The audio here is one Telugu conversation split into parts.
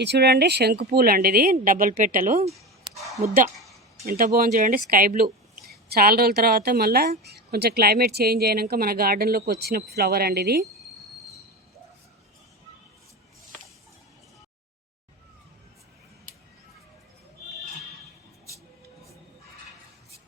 ఇది చూడండి శంకు పూలు అండి, ఇది డబల్ పెట్టలు ముద్ద ఎంత బాగుంది చూడండి, స్కై బ్లూ. చాలా రోజుల తర్వాత మళ్ళీ కొంచెం క్లైమేట్ చేంజ్ అయినాక మన గార్డెన్లోకి వచ్చిన ఫ్లవర్ అండి ఇది.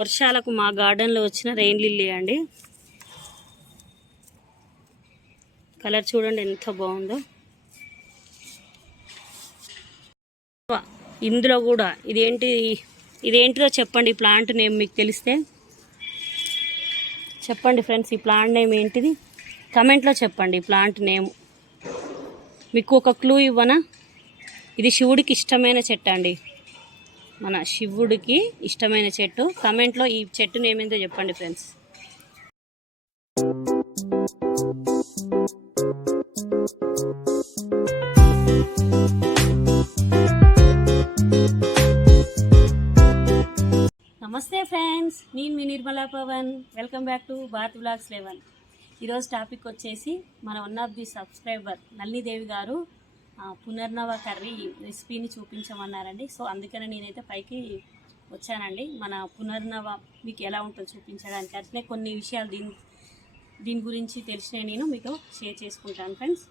వర్షాలకు మా గార్డెన్లో వచ్చిన రెయిన్ లిల్లీ అండి. కలర్ చూడండి ఎంత బాగుందో. ఇందులో కూడా ఇదేంటిదో చెప్పండి, ఈ ప్లాంట్ నేమ్ మీకు తెలిస్తే చెప్పండి ఫ్రెండ్స్. ఈ ప్లాంట్ నేమ్ ఏంటిది కమెంట్లో చెప్పండి. ఈ ప్లాంట్ నేమ్ మీకు ఒక క్లూ ఇవ్వనా? ఇది శివుడికి ఇష్టమైన చెట్టు అండి, మన శివుడికి ఇష్టమైన చెట్టు. కమెంట్లో ఈ చెట్టు నేమ్ ఏంటో చెప్పండి ఫ్రెండ్స్. నమస్తే ఫ్రెండ్స్, నేను మీ Nirmala Pawan. Welcome back to Bharat vlogs 11. ఈరోజు టాపిక్ వచ్చేసి మన one of the subscriber Nalinidevi గారు పునర్నవ కర్రీ రెసిపీని చూపించమన్నారండి. సో అందుకనే నేనైతే పైకి వచ్చానండి. మన పునర్నవ మీకు ఎలా ఉంటుందో చూపించడానికి. అట్లనే కొన్ని విషయాలు దీని గురించి తెలిసినవి నేను మీతో షేర్ చేసుకుంటాను ఫ్రెండ్స్.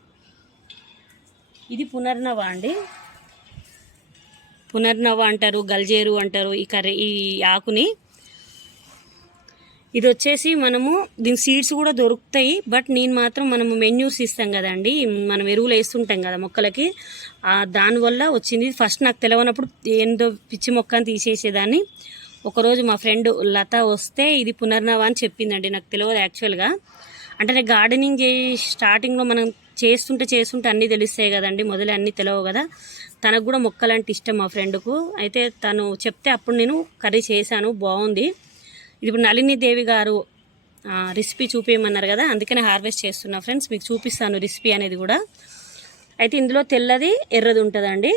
ఇది పునర్నవ అండి, పునర్నవ అంటారు, గల్జేరు అంటారు ఈ ఆకుని. ఇది వచ్చేసి మనము దీని సీడ్స్ కూడా దొరుకుతాయి, బట్ నేను మాత్రం మనము మెన్యూస్ ఇస్తాం కదండి, మనం ఎరువులు వేస్తుంటాం కదా మొక్కలకి, దానివల్ల వచ్చింది. ఫస్ట్ నాకు తెలియనప్పుడు ఏందో పిచ్చి మొక్క అని తీసేసేదాన్ని. ఒకరోజు మా ఫ్రెండ్ లత వస్తే ఇది పునర్నవ అని చెప్పిందండి. నాకు తెలియదు యాక్చువల్గా. అంటే నేను గార్డెనింగ్ స్టార్టింగ్లో మనం చేస్తుంటే అన్నీ తెలుస్తాయి కదండి, మొదలే అన్నీ తెలియవు కదా. తనకు కూడా మొక్కలంటే ఇష్టం మా ఫ్రెండ్కు. అయితే తను చెప్తే అప్పుడు నేను కర్రీ చేశాను, బాగుంది. ఇది ఇప్పుడు నళినీదేవి గారు రెసిపీ చూపించమన్నారు కదా, అందుకనే హార్వెస్ట్ చేస్తున్నా ఫ్రెండ్స్. మీకు చూపిస్తాను రెసిపీ అనేది కూడా. అయితే ఇందులో తెల్లది ఎర్రది ఉంటుందండి.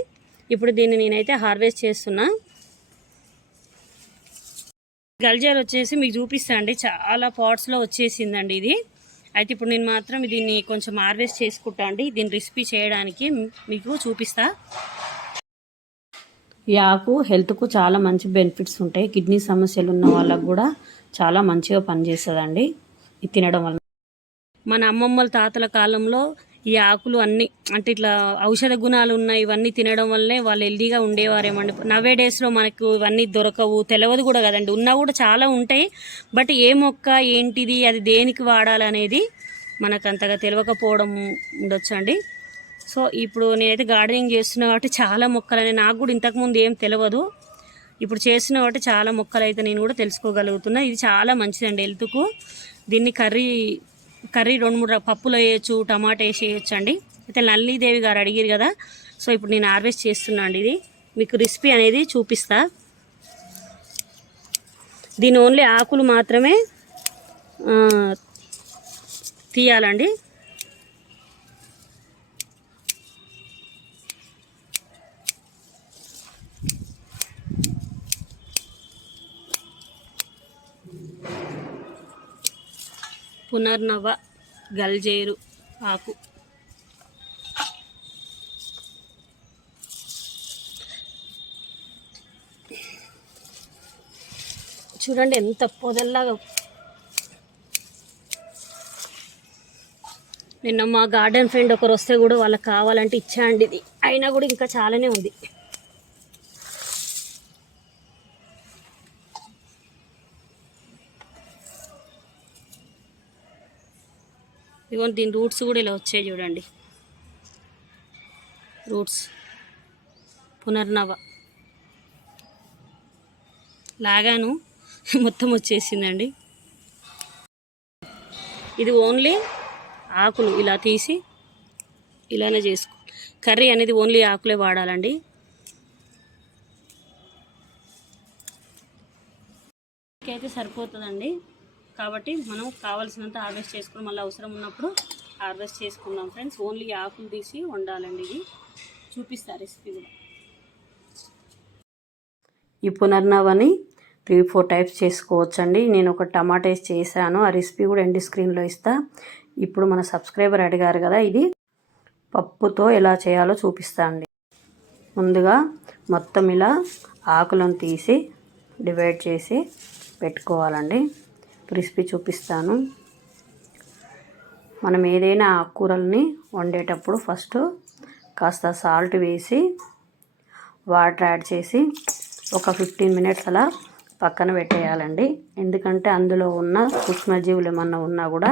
ఇప్పుడు దీన్ని నేనైతే హార్వెస్ట్ చేస్తున్నా. గల్జేరు వచ్చేసి మీకు చూపిస్తా అండి, చాలా పాట్స్లో వచ్చేసిందండి ఇది. అయితే ఇప్పుడు నేను మాత్రం దీన్ని కొంచెం హార్వెస్ట్ చేసుకుంటా అండి, దీన్ని రెసిపీ చేయడానికి మీకు చూపిస్తా. ఈ ఆకు హెల్త్కు చాలా మంచి బెనిఫిట్స్ ఉంటాయి. కిడ్నీ సమస్యలు ఉన్న వాళ్ళకు కూడా చాలా మంచిగా పనిచేస్తుందండి ఇది తినడం వల్ల. మన అమ్మమ్మల తాతల కాలంలో ఈ ఆకులు అన్నీ అంటే ఇట్లా ఔషధ గుణాలు ఉన్నాయి, ఇవన్నీ తినడం వల్లనే వాళ్ళు హెల్దీగా ఉండేవారేమండి. నవ్వే డేస్లో మనకు ఇవన్నీ దొరకవు, తెలియదు కూడా కదండి. ఉన్నా కూడా చాలా ఉంటాయి, బట్ ఏ మొక్క ఏంటిది అది దేనికి వాడాలనేది మనకు అంతగా తెలియకపోవడం ఉండొచ్చండి. సో ఇప్పుడు నేనైతే గార్డెనింగ్ చేస్తున్నా కాబట్టి చాలా మొక్కలని నాకు కూడా ఇంతకుముందు ఏం తెలియదు. ఇప్పుడు చేస్తున్నా కాబట్టి చాలా మొక్కలు అయితే నేను కూడా తెలుసుకోగలుగుతున్నా. ఇది చాలా మంచిదండి హెల్త్కు. దీన్ని కర్రీ 2-3 పప్పులో వేయచ్చు, టమాటా వేసి వేయచ్చు అండి. అయితే నళినీదేవి గారు అడిగారు కదా, సో ఇప్పుడు నేను హార్వెస్ట్ చేస్తున్నా అండి. ఇది మీకు రెసిపీ అనేది చూపిస్తా. దీని ఓన్లీ ఆకులు మాత్రమే తీయాలండి. పునర్నవ గల్జేరు ఆకు. చూడండి ఎంత పొదల్లాగా. నిన్న మా గార్డెన్ ఫ్రెండ్ ఒకరు వస్తే కూడా వాళ్ళకి కావాలంటే ఇచ్చా అండి. ఇది అయినా కూడా ఇంకా చాలానే ఉంది. ఇదిగో దీని రూట్స్ కూడా ఇలా వచ్చాయి చూడండి, రూట్స్. పునర్నవ లాగాను మొత్తం వచ్చేసిందండి. ఇది ఓన్లీ ఆకులు ఇలా తీసి ఇలానే చేసుకో. కర్రీ అనేది ఓన్లీ ఆకులే వాడాలండి. అయితే సరిపోతుందండి, కాబట్టి మనం కావాల్సినంత హార్వెస్ట్ చేసుకుని మళ్ళీ అవసరం ఉన్నప్పుడు హార్వెస్ట్ చేసుకుందాం ఫ్రెండ్స్. ఓన్లీ ఆకులు తీసి వండాలండి. ఇది చూపిస్తా రెసిపీ కూడా. ఈ పునర్నవని 3-4 టైప్స్ చేసుకోవచ్చండి. నేను ఒక టమాటా వేసి చేశాను, ఆ రెసిపీ కూడా ఎండ్ స్క్రీన్లో ఇస్తా. ఇప్పుడు మన సబ్స్క్రైబర్ అడిగారు కదా, ఇది పప్పుతో ఎలా చేయాలో చూపిస్తా అండి. ముందుగా మొత్తం ఇలా ఆకులను తీసి డివైడ్ చేసి పెట్టుకోవాలండి. రెసిపీ చూపిస్తాను. మనం ఏదైనా ఆకుకూరల్ని వండేటప్పుడు ఫస్ట్ కాస్త సాల్ట్ వేసి వాటర్ యాడ్ చేసి ఒక 15 మినిట్స్ అలా పక్కన పెట్టేయాలండి. ఎందుకంటే అందులో ఉన్న సూక్ష్మజీవులు ఏమన్నా ఉన్నా కూడా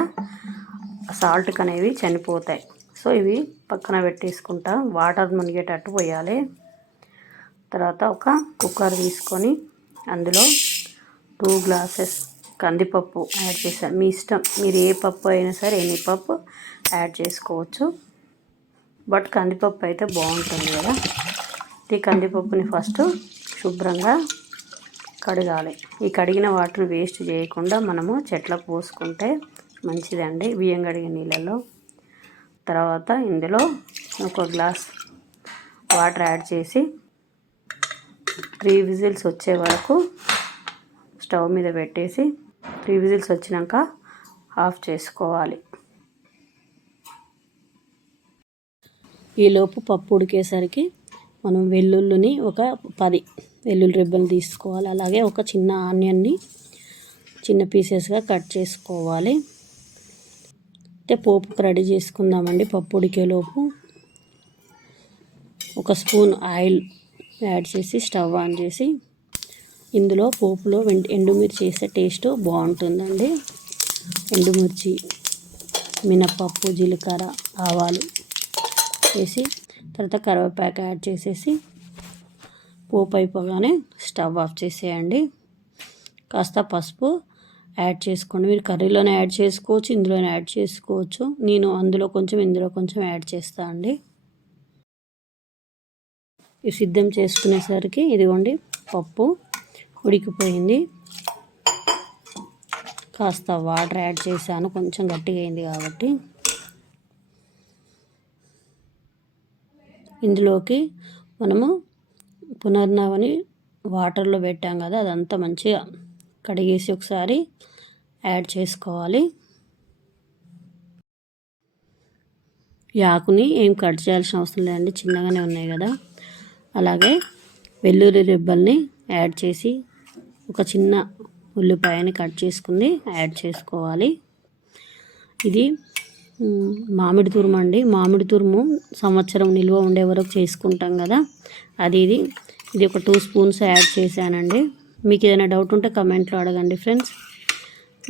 సాల్ట్కి అనేవి చనిపోతాయి. సో ఇవి పక్కన పెట్టేసుకుంటా వాటర్ మునిగేటట్టు పోయాలి. తర్వాత ఒక కుక్కర్ తీసుకొని అందులో 2 గ్లాసెస్ కందిపప్పు యాడ్ చేశాను. మీ ఇష్టం, మీరు ఏ పప్పు అయినా సరే ఎనీ పప్పు యాడ్ చేసుకోవచ్చు. బట్ కందిపప్పు అయితే బాగుంటుంది కదా. ఈ కందిపప్పుని ఫస్ట్ శుభ్రంగా కడగాలి. ఈ కడిగిన వాటర్ వేస్ట్ చేయకుండా మనము చెట్లకు పోసుకుంటే మంచిదండి, బియ్యం కడిగిన నీళ్ళలో. తర్వాత ఇందులో ఒక గ్లాస్ వాటర్ యాడ్ చేసి 3 విజిల్స్ వచ్చే వరకు స్టవ్ మీద పెట్టేసి 3 విజిల్స్ వచ్చినాక ఆఫ్ చేసుకోవాలి. ఈలోపు పప్పు ఉడికేసరికి మనం వెల్లుల్లిని ఒక 10 వెల్లుల్లి రెబ్బలు తీసుకోవాలి. అలాగే ఒక చిన్న ఆనియన్ని చిన్న పీసెస్గా కట్ చేసుకోవాలి. అయితే పోపుకి రెడీ చేసుకుందామండి. పప్పు ఉడికేలోపు ఒక స్పూన్ ఆయిల్ యాడ్ చేసి స్టవ్ ఆన్ చేసి ఇందులో పోపులో ఎండుమిర్చి వేసే టేస్ట్ బాగుంటుందండి. ఎండుమిర్చి, మినపప్పు, జీలకర్ర, ఆవాలు వేసి తర్వాత కరివేపాకు యాడ్ చేసేసి పోపు అయిపోగానే స్టవ్ ఆఫ్ చేసేయండి. కాస్త పసుపు యాడ్ చేసుకోండి. మీరు కర్రీలోనే యాడ్ చేసుకోవచ్చు, ఇందులోనే యాడ్ చేసుకోవచ్చు. నేను అందులో కొంచెం ఇందులో కొంచెం యాడ్ చేస్తా అండి. ఇవి సిద్ధం చేసుకునేసరికి ఇదిగోండి పప్పు ఉడికిపోయింది. కాస్త వాటర్ యాడ్ చేశాను, కొంచెం గట్టిగా అయింది కాబట్టి. ఇందులోకి మనము పునర్నవని వాటర్లో పెట్టాం కదా, అదంతా మంచిగా కడిగేసి ఒకసారి యాడ్ చేసుకోవాలి. ఈ ఆకుని ఏం కట్ చేయాల్సిన అవసరం లేదండి, చిన్నగానే ఉన్నాయి కదా. అలాగే వెల్లుల్లి రెబ్బల్ని యాడ్ చేసి ఒక చిన్న ఉల్లిపాయని కట్ చేసుకుని యాడ్ చేసుకోవాలి. ఇది మామిడి తురుము అండి. మామిడి తురుము సంవత్సరం నిల్వ ఉండే వరకు చేసుకుంటాం కదా, ఇది ఒక 2 స్పూన్స్ యాడ్ చేశానండి. మీకు ఏదైనా డౌట్ ఉంటే కమెంట్లో అడగండి ఫ్రెండ్స్.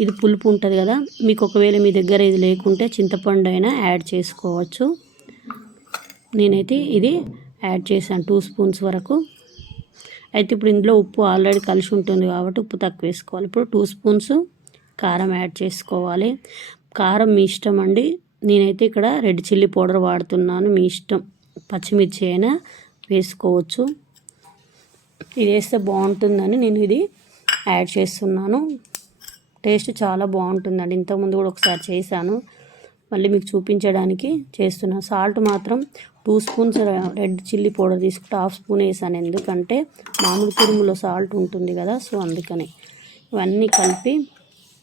ఇది పులుపు ఉంటుంది కదా, మీకు ఒకవేళ మీ దగ్గర ఇది లేకుంటే చింతపండు అయినా యాడ్ చేసుకోవచ్చు. నేనైతే ఇది యాడ్ చేశాను 2 స్పూన్స్ వరకు. అయితే ఇప్పుడు ఇందులో ఉప్పు ఆల్రెడీ కలిసి ఉంటుంది కాబట్టి ఉప్పు తక్కువ వేసుకోవాలి. ఇప్పుడు 2 స్పూన్స్ కారం యాడ్ చేసుకోవాలి. కారం మీ ఇష్టం అండి. నేనైతే ఇక్కడ రెడ్ చిల్లీ పౌడర్ వాడుతున్నాను, మీ ఇష్టం. పచ్చిమిర్చి అయినా వేసుకోవచ్చు. ఇది వేస్తే బాగుంటుందని నేను ఇది యాడ్ చేస్తున్నాను. టేస్ట్ చాలా బాగుంటుందండి. ఇంతకుముందు కూడా ఒకసారి చేశాను, మళ్ళీ మీకు చూపించడానికి చేస్తున్నాను. సాల్ట్ మాత్రం 2 స్పూన్స్ రెడ్ చిల్లీ పౌడర్ తీసుకుంటే 1/2 స్పూన్ వేసాను. ఎందుకంటే మామిడి తురుములో సాల్ట్ ఉంటుంది కదా, సో అందుకని. ఇవన్నీ కలిపి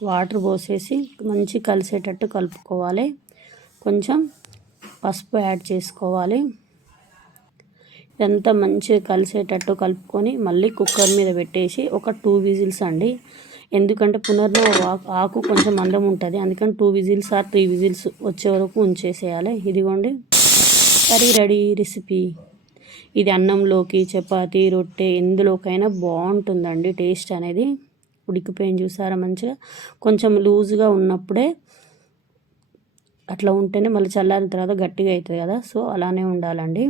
వాటర్ పోసేసి మంచి కలిసేటట్టు కలుపుకోవాలి. కొంచెం పసుపు యాడ్ చేసుకోవాలి. ఇదంతా మంచిగా కలిసేటట్టు కలుపుకొని మళ్ళీ కుక్కర్ మీద పెట్టేసి ఒక 2 విజిల్స్ అండి. ఎందుకంటే పునర్నవ ఆకు కొంచెం మందం ఉంటుంది, అందుకని 2 విజిల్స్ ఆర్ 3 విజిల్స్ వచ్చే వరకు ఉంచేసేయాలి. ఇదిగోండి కర్రీ రెడీ. రెసిపీ ఇది అన్నంలోకి, చపాతీ, రొట్టె ఎందులోకైనా బాగుంటుందండి. టేస్ట్ అనేది ఉడికిపోయింది చూసారా మంచిగా. కొంచెం లూజ్గా ఉన్నప్పుడే అట్లా ఉంటేనే మళ్ళీ చల్లారిన తర్వాత గట్టిగా అవుతుంది కదా, సో అలానే ఉండాలండి.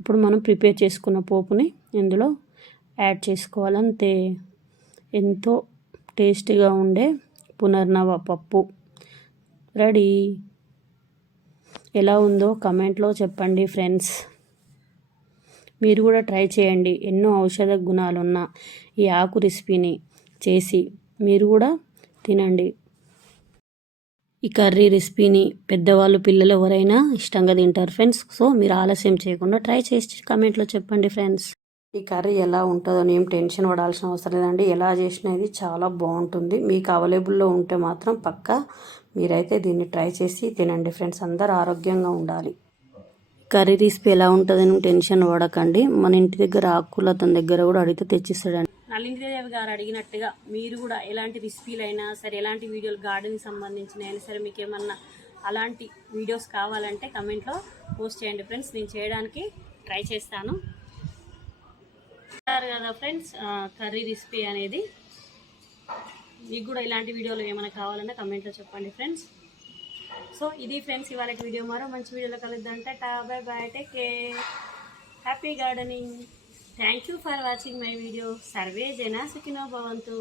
ఇప్పుడు మనం ప్రిపేర్ చేసుకున్న పోపుని ఇందులో యాడ్ చేసుకోవాలి. అంతే, ఎంతో టేస్టీగా ఉండే పునర్నవ పప్పు రెడీ. ఎలా ఉందో కమెంట్లో చెప్పండి ఫ్రెండ్స్. మీరు కూడా ట్రై చేయండి. ఎన్నో ఔషధ గుణాలున్న ఈ ఆకు రెసిపీని చేసి మీరు కూడా తినండి. ఈ కర్రీ రెసిపీని పెద్దవాళ్ళు, పిల్లలు ఎవరైనా ఇష్టంగా తింటారు ఫ్రెండ్స్. సో మీరు ఆలస్యం చేయకుండా ట్రై చేసి కమెంట్లో చెప్పండి ఫ్రెండ్స్. ఈ కర్రీ ఎలా ఉంటుందో ఏం టెన్షన్ పడాల్సిన అవసరం లేదండి. ఎలా చేసినా ఇది చాలా బాగుంటుంది. మీకు అవైలబుల్లో ఉంటే మాత్రం పక్కా మీరైతే దీన్ని ట్రై చేసి తినండి ఫ్రెండ్స్. అందరూ ఆరోగ్యంగా ఉండాలి. కర్రీ రెసిపీ ఎలా ఉంటుందని టెన్షన్ పడకండి. మన ఇంటి దగ్గర ఆకుకూర అతని దగ్గర కూడా అడిగితే తెచ్చిస్తాడండి. నలింద్రదేవి గారు అడిగినట్టుగా మీరు కూడా ఎలాంటి రెసిపీలు అయినా సరే, ఎలాంటి వీడియోలు గార్డెన్కి సంబంధించిన అయినా సరే, మీకు ఏమన్నా అలాంటి వీడియోస్ కావాలంటే కమెంట్లో పోస్ట్ చేయండి ఫ్రెండ్స్. నేను చేయడానికి ట్రై చేస్తాను కదా ఫ్రెండ్స్. కర్రీ రెసిపీ అనేది మీకు కూడా ఇలాంటి వీడియోలు ఏమైనా కావాలన్నా కమెంట్లో చెప్పండి ఫ్రెండ్స్. సో ఇది ఫ్రెండ్స్ ఇవాళ వీడియో. మరో మంచి వీడియోలో కలుద్దాం. Tata, by by, take care, happy gardening. Thank you for watching my video. Survey జనా సుఖినో భవంతు.